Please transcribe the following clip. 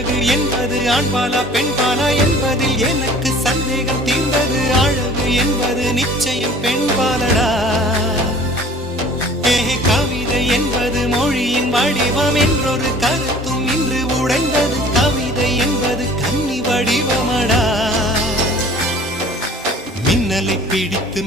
அழகு என்பது ஆண்பாலா பெண்பாலா என்பதில் எனக்கு சந்தேகம் தீர்ந்தது. அழகு என்பது நிச்சயம் பெண்பாலடா. கவிதை என்பது மொழியின் வடிவம் என்றொரு கருத்தும் இன்று உடைந்தது. கவிதை என்பது கன்னி வடிவமடா. மின்னலை பிடித்து